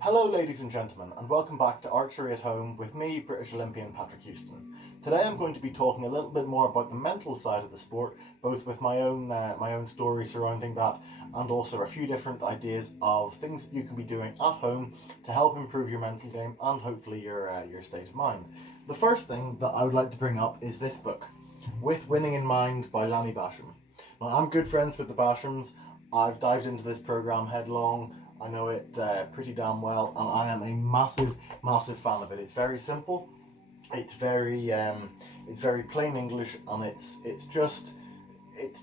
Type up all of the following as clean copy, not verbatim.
Hello ladies and gentlemen, and welcome back to Archery at Home with me, British Olympian Patrick Houston. Today I'm going to be talking a little bit more about the mental side of the sport, both with my own story surrounding that, and also a few different ideas of things that you can be doing at home to help improve your mental game and hopefully your state of mind. The first thing that I would like to bring up is this book, With Winning in Mind by Lanny Basham. Now, I'm good friends with the Bashams. I've dived into this program headlong. I know it pretty damn well, and I am a massive fan of it. It's very simple. It's very plain English, and it's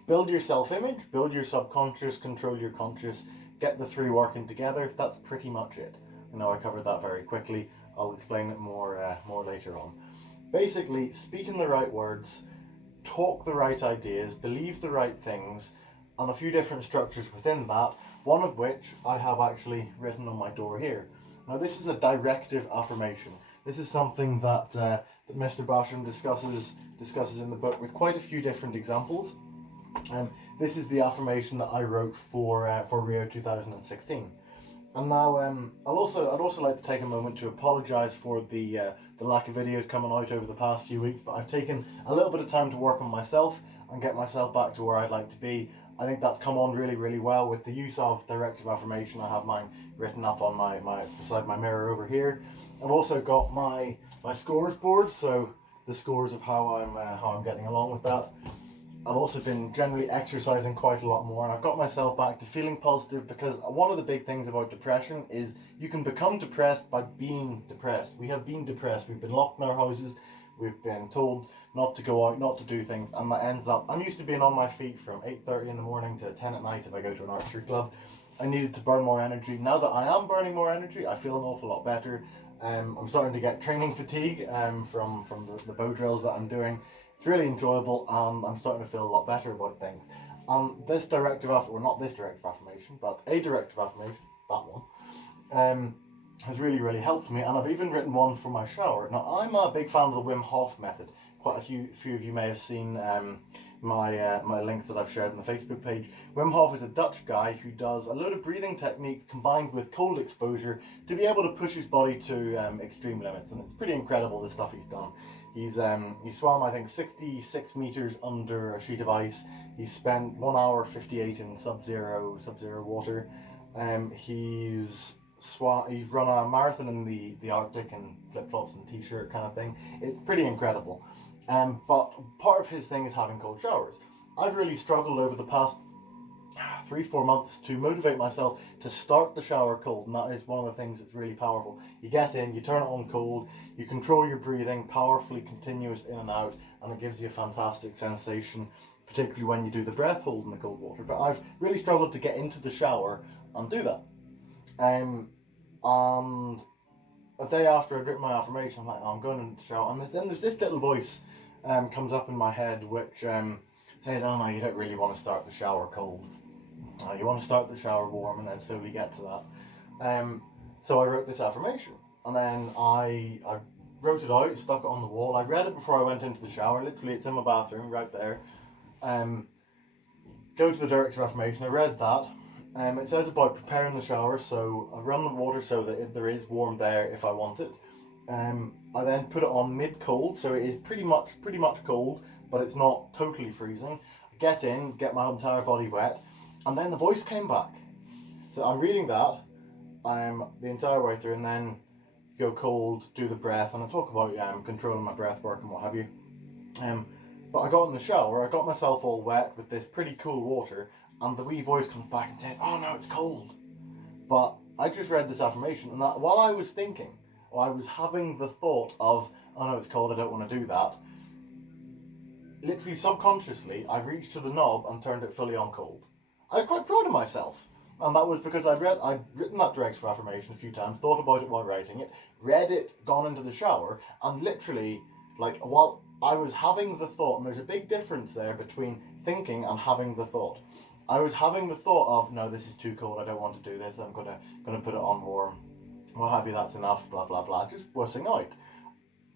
build your self-image, build your subconscious, control your conscious, get the three working together. That's pretty much it. I know I covered that very quickly. I'll explain it more later on. Basically, speak in the right words, talk the right ideas, believe the right things, and a few different structures within that, one of which I have actually written on my door here. Now, this is a directive affirmation. This is something that Mr. Basham discusses in the book with quite a few different examples. This is the affirmation that I wrote for Rio 2016. And now I'd also like to take a moment to apologise for the lack of videos coming out over the past few weeks, but I've taken a little bit of time to work on myself and get myself back to where I'd like to be. I think that's come on really well with the use of directive affirmation. I have mine written up on my beside my mirror over here. I've also got my scores board, so the scores of how I'm getting along with that. I've also been generally exercising quite a lot more, and I've got myself back to feeling positive, because one of the big things about depression is you can become depressed by being depressed. We have been depressed. We've been locked in our houses. We've been told not to go out, not to do things, and that ends up, I'm used to being on my feet from 8:30 in the morning to 10 at night if I go to an archery club. I needed to burn more energy. Now that I am burning more energy, I feel an awful lot better. I'm starting to get training fatigue from the bow drills that I'm doing. It's really enjoyable, and I'm starting to feel a lot better about things. This directive affirmation, but a directive affirmation, that one, has really helped me, and I've even written one for my shower. Now, I'm a big fan of the Wim Hof method. Quite a few of you may have seen my links that I've shared on the Facebook page. Wim Hof is a Dutch guy who does a load of breathing techniques combined with cold exposure to be able to push his body to extreme limits, and it's pretty incredible the stuff he's done. He swam, I think, 66 meters under a sheet of ice. He spent 1 hour 58 in sub-zero water. He's run a marathon in the Arctic in flip-flops and t-shirt kind of thing. It's pretty incredible. But part of his thing is having cold showers. I've really struggled over the past 3-4 months to motivate myself to start the shower cold, and that is one of the things that's really powerful. You get in, you turn it on cold, you control your breathing, powerfully continuous in and out, and it gives you a fantastic sensation, particularly when you do the breath hold in the cold water. But I've really struggled to get into the shower and do that. And a day after I'd written my affirmation, I'm like, oh, I'm going into the shower, and then there's this little voice comes up in my head which says, oh no, you don't really want to start the shower cold. You want to start the shower warm and then slowly get to that. So I wrote this affirmation, and then I wrote it out, stuck it on the wall. I read it before I went into the shower. Literally, it's in my bathroom right there. Go to the directive affirmation. I read that. It says about preparing the shower, so I run the water so that there is warm there if I want it. I then put it on mid-cold, so it is pretty much cold, but it's not totally freezing. I get in, get my entire body wet, and then the voice came back. So I'm reading that the entire way through, and then go cold, do the breath, and I talk about controlling my breath work and what have you. But I got in the shower, I got myself all wet with this pretty cool water, and the wee voice comes back and says, oh no, it's cold. But I just read this affirmation, and that while I was thinking, or I was having the thought of, oh no, it's cold, I don't want to do that, literally subconsciously, I reached to the knob and turned it fully on cold. I was quite proud of myself. And that was because I'd written that directive affirmation a few times, thought about it while writing it, read it, gone into the shower, and literally, like, while I was having the thought, and there's a big difference there between thinking and having the thought. I was having the thought of, no, this is too cold, I don't want to do this, I'm gonna put it on warm, what have you, that's enough, blah blah blah, just wussing out.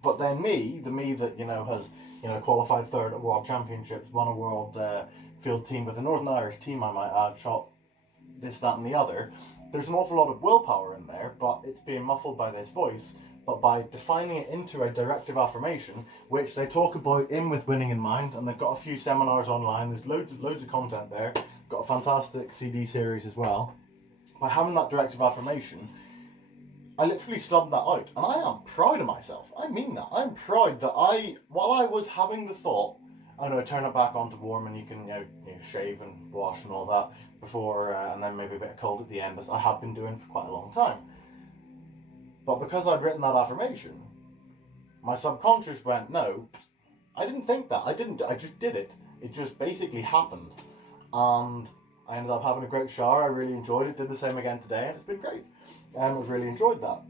But then the me that has qualified third at World Championships, won a World field team with the Northern Irish team, I might add, shot this, that and the other, there's an awful lot of willpower in there, but it's being muffled by this voice. But by defining it into a directive affirmation, which they talk about in With Winning in Mind, and they've got a few seminars online, there's loads of content there, got a fantastic CD series as well. By having that directive affirmation, I literally slubbed that out, and I am proud of myself. I mean that. I'm proud that while I was having the thought, I know, turn it back on to warm, and you can shave and wash and all that before, and then maybe a bit of cold at the end, as I have been doing for quite a long time. But because I'd written that affirmation, my subconscious went, no, I didn't think that. I just did it. It just basically happened. And I ended up having a great shower. I really enjoyed it. Did the same again today, and it's been great. I've really enjoyed that.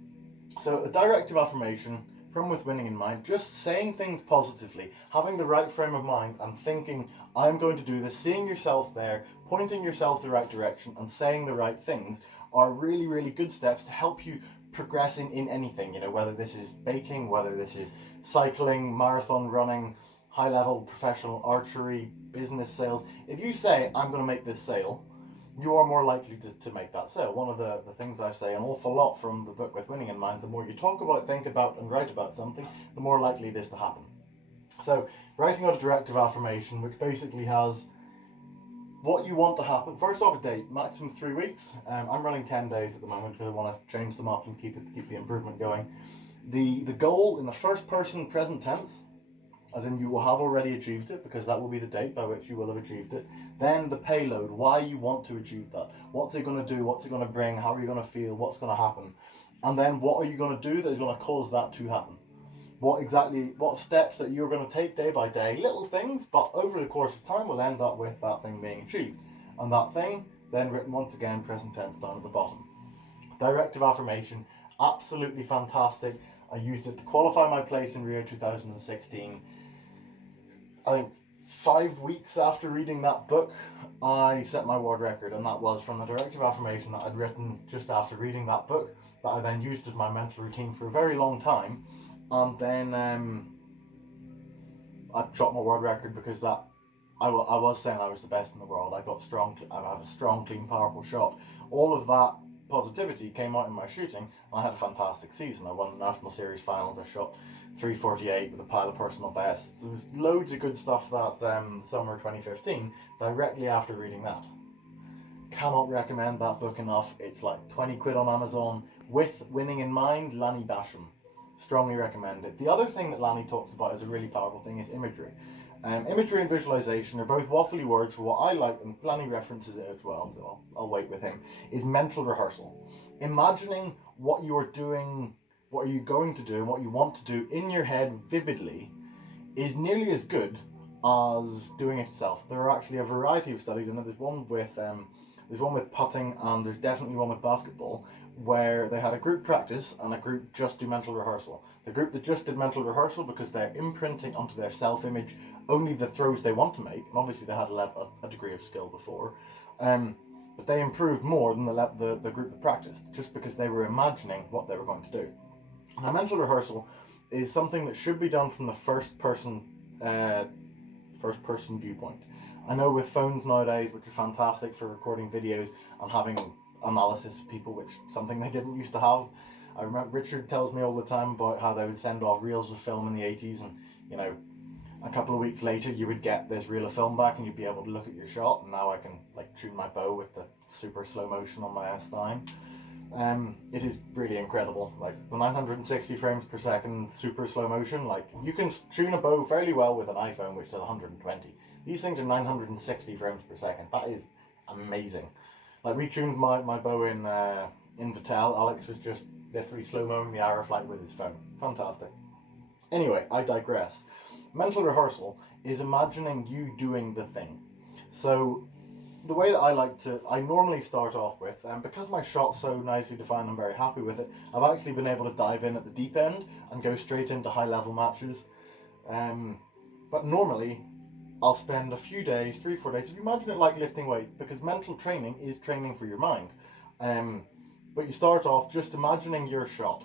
So a directive affirmation from With Winning in Mind, just saying things positively, having the right frame of mind and thinking, I'm going to do this, seeing yourself there, pointing yourself the right direction and saying the right things are really, really good steps to help you progressing in anything, whether this is baking, whether this is cycling, marathon running, high level professional archery, business sales. If you say, I'm going to make this sale, you are more likely to make that sale. One of the things I say an awful lot from the book With Winning in Mind, the more you talk about, think about and write about something, the more likely it is to happen. So writing out a directive affirmation, which basically has what you want to happen. First off, a date, maximum 3 weeks. I'm running 10 days at the moment because I want to change them up and keep the improvement going. The goal in the first person present tense, as in you will have already achieved it, because that will be the date by which you will have achieved it. Then the payload, why you want to achieve that. What's it going to do? What's it going to bring? How are you going to feel? What's going to happen? And then what are you going to do that is going to cause that to happen? What steps that you're going to take day by day, little things, but over the course of time will end up with that thing being achieved. And that thing, then written once again, present tense down at the bottom. Directive affirmation, absolutely fantastic. I used it to qualify my place in Rio 2016. I think 5 weeks after reading that book, I set my world record, and that was from the directive affirmation that I'd written just after reading that book, that I then used as my mental routine for a very long time. And then I shot my world record because that I was saying I was the best in the world. I have a strong, clean, powerful shot. All of that positivity came out in my shooting, and I had a fantastic season. I won the National Series finals. I shot 348 with a pile of personal bests. There was loads of good stuff that summer 2015, directly after reading that. Cannot recommend that book enough. It's like 20 quid on Amazon. With Winning in Mind, Lanny Basham. Strongly recommend it. The other thing that Lanny talks about as a really powerful thing is imagery. Imagery and visualization are both waffly words for what I like, and Lanny references it as well, so I'll wait with him, is mental rehearsal. Imagining what you are doing, what are you going to do, and what you want to do in your head vividly is nearly as good as doing it itself. There are actually a variety of studies, and there's one with putting, and there's definitely one with basketball, where they had a group practice and a group just do mental rehearsal. The group that just did mental rehearsal, because they're imprinting onto their self-image only the throws they want to make, and obviously they had a degree of skill before, but they improved more than the group that practiced, just because they were imagining what they were going to do. Now, mental rehearsal is something that should be done from the first person viewpoint. I know with phones nowadays, which are fantastic for recording videos and having analysis of people, which is something they didn't used to have. I remember Richard tells me all the time about how they would send off reels of film in the 80s, and a couple of weeks later you would get this reel of film back and you'd be able to look at your shot. And now I can tune my bow with the super slow motion on my S9. It is really incredible. The 960 frames per second super slow motion, you can tune a bow fairly well with an iPhone, which does 120. These things are 960 frames per second. That is amazing. We tuned my bow in Vitel. Alex was just literally slow-moing the arrow flight with his phone. Fantastic. Anyway, I digress. Mental rehearsal is imagining you doing the thing. So the way that I normally start off with, because my shot's so nicely defined, I'm very happy with it, I've actually been able to dive in at the deep end and go straight into high-level matches. But normally, I'll spend a few days, 3-4 days, if you imagine it like lifting weights, because mental training is training for your mind. But you start off just imagining your shot.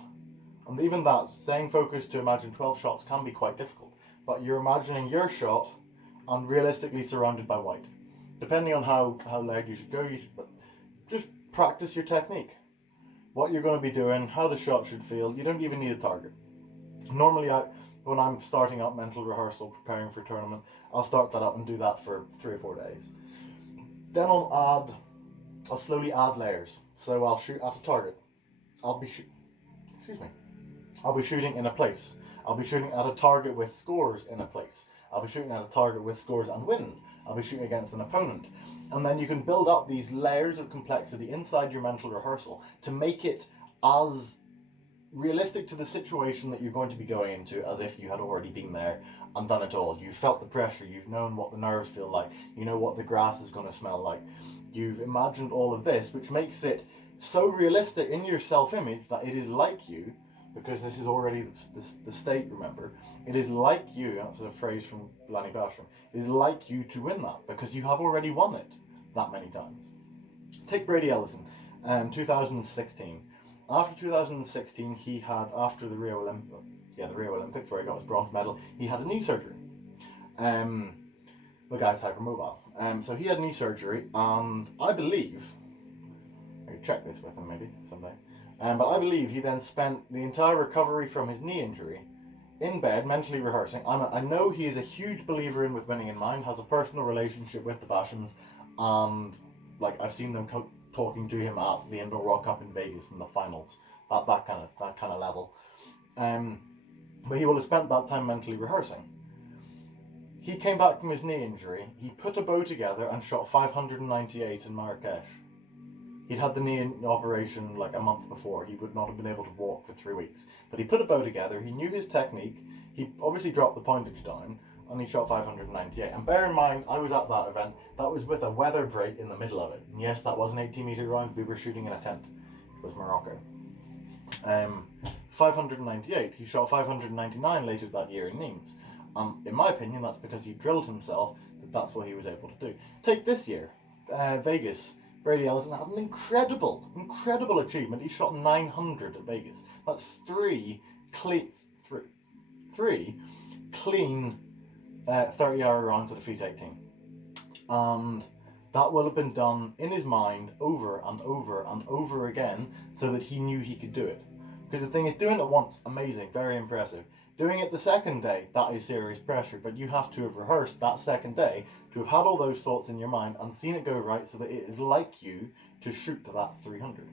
And even that, staying focused to imagine 12 shots can be quite difficult. But you're imagining your shot and realistically surrounded by white. Depending on how loud you should go, but just practice your technique. What you're going to be doing, how the shot should feel. You don't even need a target. Normally, when I'm starting up mental rehearsal, preparing for a tournament, I'll start that up and do that for 3 or 4 days. Then I'll slowly add layers. So I'll shoot at a target. I'll be shooting in a place. I'll be shooting at a target with scores in a place. I'll be shooting at a target with scores and wind. I'll be shooting against an opponent. And then you can build up these layers of complexity inside your mental rehearsal to make it as realistic to the situation that you're going to be going into as if you had already been there and done it all. You've felt the pressure, you've known what the nerves feel like, you know what the grass is going to smell like. You've imagined all of this, which makes it so realistic in your self-image that it is like you, because this is already the state, remember. It is like you, that's a phrase from Lanny Basham, it is like you to win that, because you have already won it that many times. Take Brady Ellison, 2016. After 2016, he had, after the Rio Olympics, where he got his bronze medal, he had a knee surgery. The guy's hypermobile. So he had knee surgery, and I believe, I could check this with him maybe someday, but I believe he then spent the entire recovery from his knee injury in bed, mentally rehearsing. I know he is a huge believer in With Winning in Mind, has a personal relationship with the Bashams, and like I've seen them talking to him at the Indoor World Cup in Vegas in the finals, that kind of level. But he will have spent that time mentally rehearsing. He came back from his knee injury. He put a bow together and shot 598 in Marrakesh. He'd had the knee operation like a month before. He would not have been able to walk for 3 weeks. But he put a bow together. He knew his technique. He obviously dropped the pointage down, and he shot 598. And bear in mind, I was at that event. That was with a weather break in the middle of it. And yes, that was an 80-meter round. We were shooting in a tent. It was Morocco. 598. He shot 599 later that year in Nimes. In my opinion, that's because he drilled himself that's what he was able to do. Take this year, Vegas. Brady Ellison had an incredible achievement. He shot 900 at Vegas. That's three clean 30-hour rounds at a feet 18. And that will have been done in his mind over and over and over again so that he knew he could do it. Because the thing is, doing it once, amazing, very impressive. Doing it the second day, that is serious pressure, but you have to have rehearsed that second day to have had all those thoughts in your mind and seen it go right so that it is like you to shoot to that 300.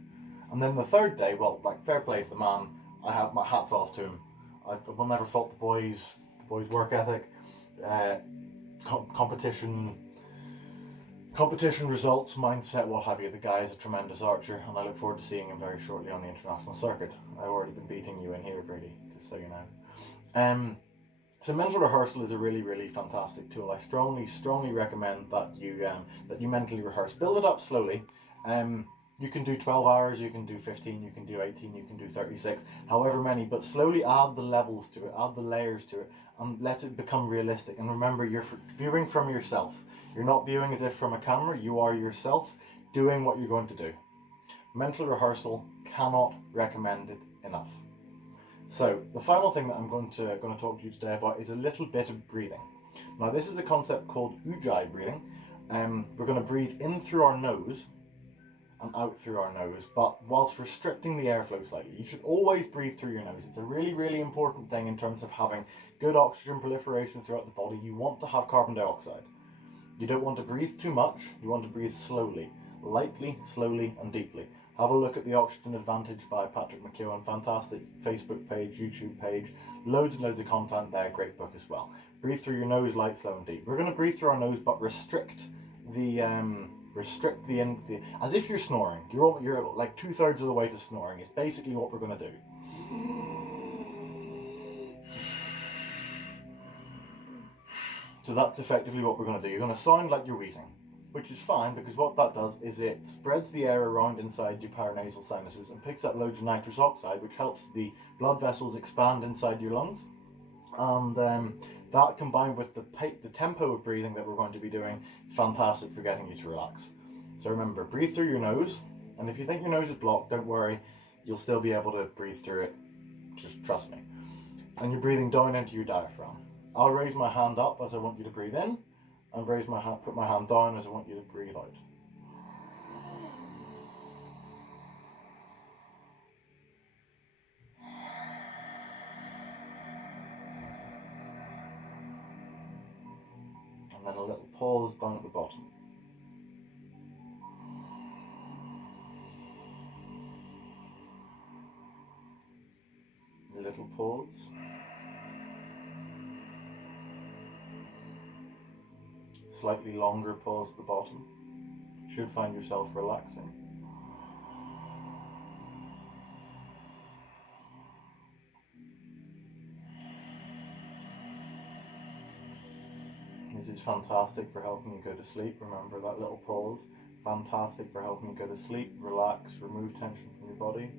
And then the third day, well, like, fair play to the man. I have my hats off to him. I will never fault the boys' work ethic, competition results, mindset, what have you. The guy is a tremendous archer, and I look forward to seeing him very shortly on the international circuit. I've already been beating you in here, Brady, just so you know. So mental rehearsal is a really fantastic tool. I strongly recommend that you mentally rehearse. Build it up slowly. You can do 12 hours, you can do 15, you can do 18, you can do 36, however many, but slowly add the levels to it, add the layers to it, and let it become realistic. And remember, you're viewing from yourself. You're not viewing as if from a camera. You are yourself doing what you're going to do. Mental rehearsal, cannot recommend it enough. So the final thing that I'm going to talk to you today about is a little bit of breathing. Now, this is a concept called Ujjayi breathing. We're going to breathe in through our nose and out through our nose, but whilst restricting the airflow slightly. You should always breathe through your nose. It's a really important thing in terms of having good oxygen proliferation throughout the body. You want to have carbon dioxide. You don't want to breathe too much. You want to breathe slowly, lightly, slowly, and deeply. Have a look at The Oxygen Advantage by Patrick McKeown. Fantastic Facebook page, YouTube page. Loads and loads of content there. Great book as well. Breathe through your nose, light, slow, and deep. We're going to breathe through our nose, but restrict the end, as if you're snoring. You're like 2/3 of the way to snoring. It's basically what we're going to do. So that's effectively what we're going to do. You're going to sound like you're wheezing, which is fine, because what that does is it spreads the air around inside your paranasal sinuses and picks up loads of nitrous oxide, which helps the blood vessels expand inside your lungs. And that, combined with the tempo of breathing that we're going to be doing, is fantastic for getting you to relax. So remember, breathe through your nose, and if you think your nose is blocked, don't worry, you'll still be able to breathe through it. Just trust me. And you're breathing down into your diaphragm. I'll raise my hand up as I want you to breathe in, and put my hand down as I want you to breathe out. then a little pause down at the bottom. A little pause. Slightly longer pause at the bottom. You should find yourself relaxing. This is fantastic for helping you go to sleep. Remember that little pause. Fantastic for helping you go to sleep, relax, remove tension from your body.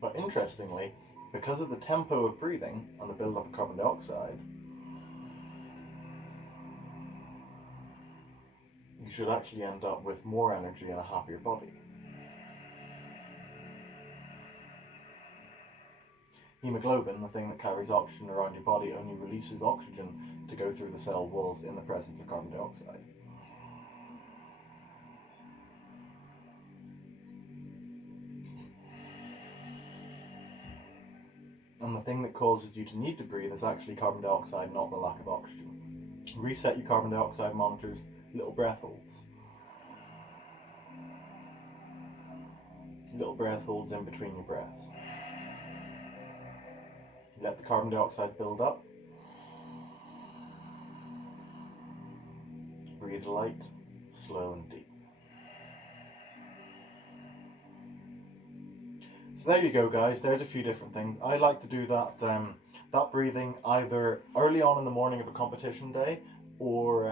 But interestingly, because of the tempo of breathing and the build-up of carbon dioxide, you should actually end up with more energy and a happier body. Hemoglobin, the thing that carries oxygen around your body, only releases oxygen to go through the cell walls in the presence of carbon dioxide. And the thing that causes you to need to breathe is actually carbon dioxide, not the lack of oxygen. Reset your carbon dioxide monitors, little breath holds. Little breath holds in between your breaths. Let the carbon dioxide build up. Breathe light, slow and deep. So there you go, guys. There's a few different things. I like to do that breathing either early on in the morning of a competition day, or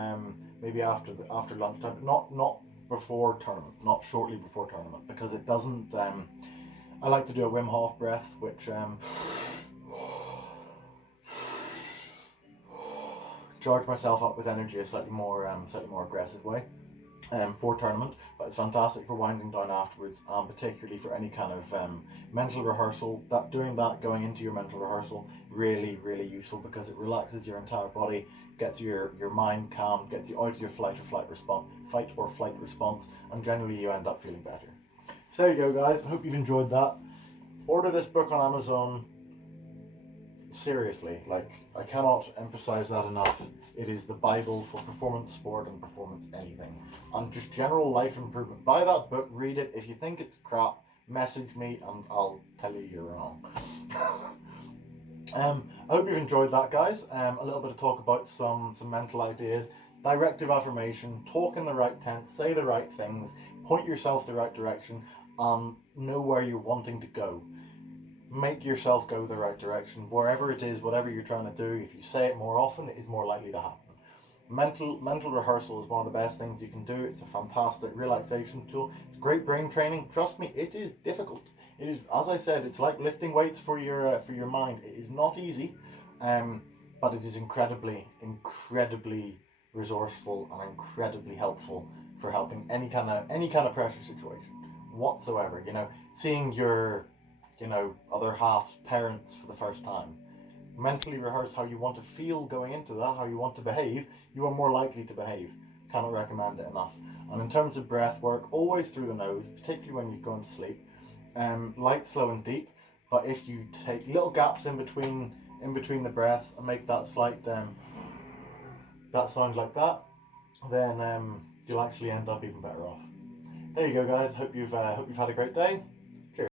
maybe after lunchtime, but not before tournament, not shortly before tournament, because it doesn't. I like to do a Wim Hof breath, which charge myself up with energy a slightly more aggressive way for tournament, but it's fantastic for winding down afterwards, particularly for any kind of mental rehearsal. Going into your mental rehearsal, really useful, because it relaxes your entire body, gets your mind calm, gets you out of your fight or flight response, and generally you end up feeling better. So there you go, guys. I hope you've enjoyed that. Order this book on Amazon. Seriously, like, I cannot emphasize that enough. It is the Bible for performance sport and performance anything, and just general life improvement. Buy that book, read it. If you think it's crap, message me and I'll tell you you're wrong. I hope you've enjoyed that, guys. A little bit of talk about some mental ideas. Directive affirmation, talk in the right tense, say the right things, point yourself the right direction, and know where you're wanting to go. Make yourself go the right direction, wherever it is, whatever you're trying to do. If you say it more often, it is more likely to happen. Mental rehearsal is one of the best things you can do. It's a fantastic relaxation tool. It's great brain training. Trust me, it is difficult. It is, as I said, it's like lifting weights for your mind. It is not easy, but it is incredibly resourceful and incredibly helpful for helping any kind of pressure situation whatsoever. Seeing your other half's parents for the first time. Mentally rehearse how you want to feel going into that, how you want to behave. You are more likely to behave. Cannot recommend it enough. And in terms of breath work, always through the nose, particularly when you're going to sleep. Light, slow and deep. But if you take little gaps in between the breaths and make that slight that sound like that, then you'll actually end up even better off. There you go, guys. Hope you've had a great day.